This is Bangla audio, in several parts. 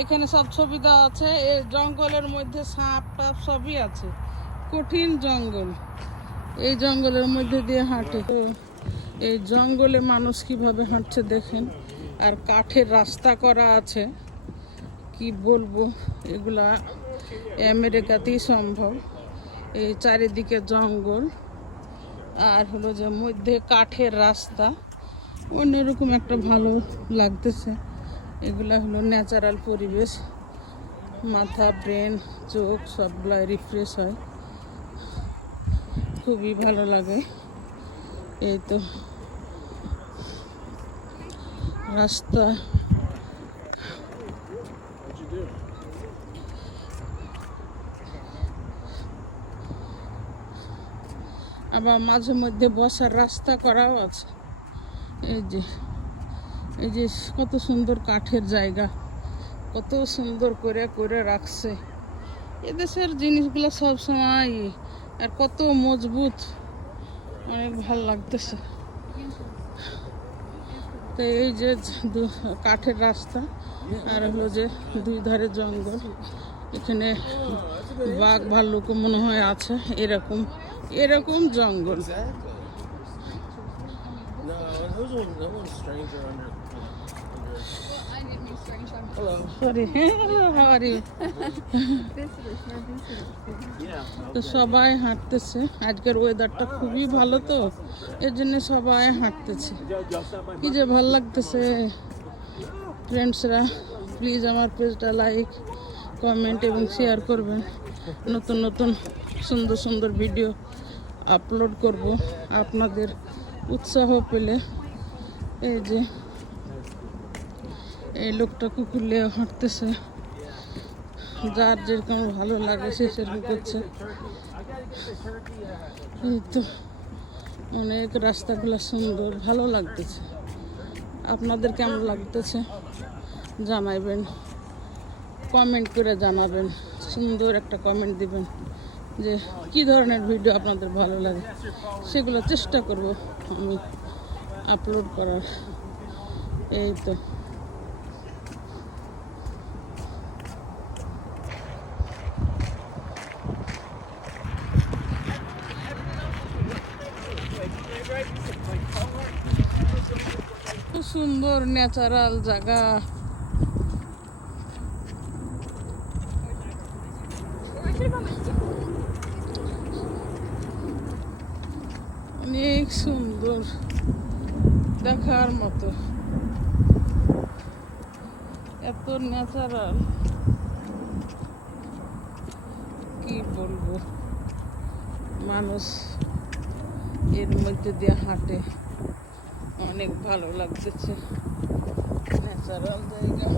এখানে সব সুবিধা আছে। এই জঙ্গলের মধ্যে সাপ টাপ সবই আছে, কঠিন জঙ্গল। এই জঙ্গলের মধ্যে দিয়ে হাঁটে তো, এই জঙ্গলে মানুষ কিভাবে হাঁটছে দেখেন। আর কাঠের রাস্তা করা আছে, কি বলবো, এগুলা আমেরিকাতেই সম্ভব। এই চারিদিকে জঙ্গল আর হলো যে মধ্যে কাঠের রাস্তা, অন্যরকম একটা ভালো লাগতেছে। এগুলা হলো ন্যাচারাল পরিবেশ, মাথা, ব্রেন, চোখ সবগুলা রিফ্রেশ হয়, খুবই ভালো লাগে। এই তো রাস্তা, আবার মাঝে মধ্যে বসার রাস্তা করাও আছে। এই যে এই যে কত সুন্দর কাঠের জায়গা, কত সুন্দর করে করে রাখছে। এদেশের জিনিসগুলো সব সময় আর কত মজবুত, অনেক ভালো লাগতেছে। তো এই যে কাঠের রাস্তা আর হলো যে দুই ধারে জঙ্গল, এখানে বাঘ ভাল্লুক মনে হয় আছে, এরকম এরকম জঙ্গল। Sorry. Hello, how are you? তো সবাই হাঁটতেছে, আজকের ওয়েদারটা খুবই ভালো, তো এর জন্য সবাই হাঁটতেছে, কি যে ভালো লাগতেছে। ফ্রেন্ডসরা প্লিজ আমার পেজটা লাইক, কমেন্ট এবং শেয়ার করবেন। নতুন নতুন সুন্দর সুন্দর ভিডিও আপলোড করব আপনাদের উৎসাহ পেলে। এই যে এই লোকটা কুকুর নিয়ে হাঁটতেছে, যার যেরকম ভালো লাগে সে সেরকম করছে। এই তো অনেক রাস্তাগুলো সুন্দর, ভালো লাগতেছে। আপনাদের কেমন লাগতেছে জানাইবেন, কমেন্ট করে জানাবেন, সুন্দর একটা কমেন্ট দিবেন যে কি ধরনের ভিডিও আপনাদের ভালো লাগে, সেগুলো চেষ্টা করব আমি আপলোড করার। এই তো খুব সুন্দর ন্যাচারাল জায়গা। অনেক সুন্দর, দেখার মতো, এত ন্যাচারাল, কি বলবো। মানুষ এর মধ্যে দিয়ে হাঁটে, অনেক ভালো লাগতেছে, ন্যাচারাল জায়গা।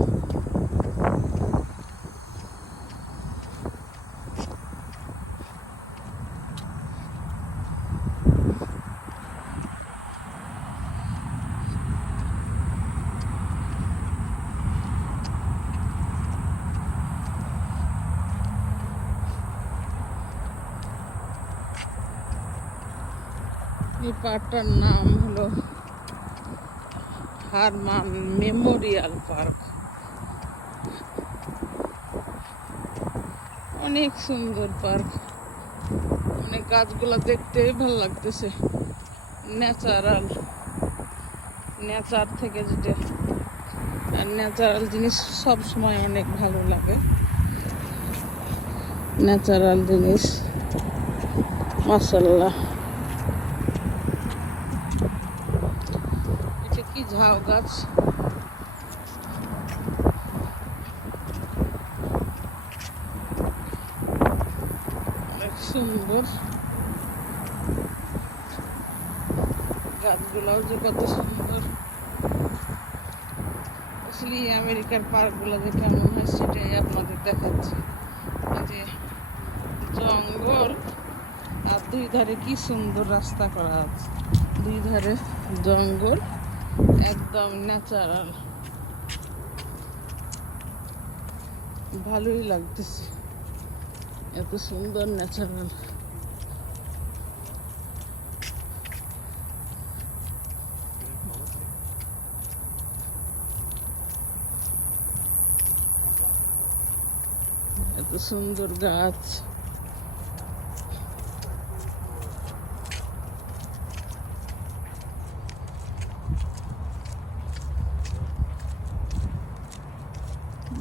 এই পার্কটার নাম হলো হারমান মেমোরিয়াল পার্ক। অনেক সুন্দর পার্ক, অনেক গাছগুলো দেখতেই ভালো লাগতেছে, ন্যাচারাল, নেচার থেকে যেটা, আর ন্যাচারাল জিনিস সব সময় অনেক ভালো লাগে, ন্যাচারাল জিনিস। মাশাআল্লাহ, এটা কি ঝাউ গাছ, অনেক সুন্দর গাছগুলাও যে কত সুন্দর। আসলে আমেরিকার পার্কগুলো যে কেমন হয় সেটাই আপনাদের দেখাচ্ছি। যে জঙ্গল আর দুই ধারে কি সুন্দর রাস্তা করা আছে, দুই ধারে জঙ্গল, একদম ন্যাচারাল, ভালোই লাগতেছে, এত সুন্দর ন্যাচারাল। এত সুন্দর গাছ।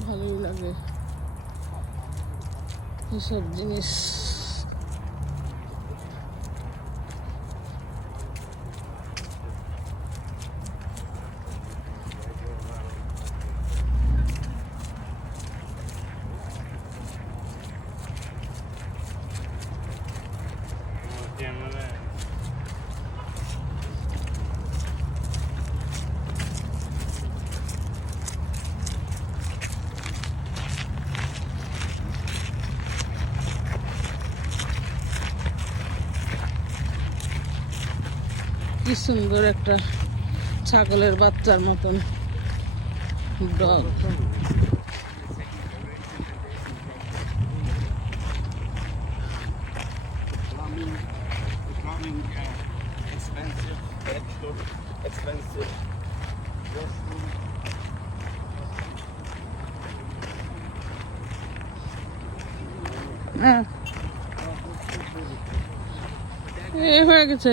ভালোই লাগে এসব জিনিস। কি সুন্দর একটা ছাগলের বাচ্চার মতন ডগ। হ্যাঁ, এ হয়ে গেছে।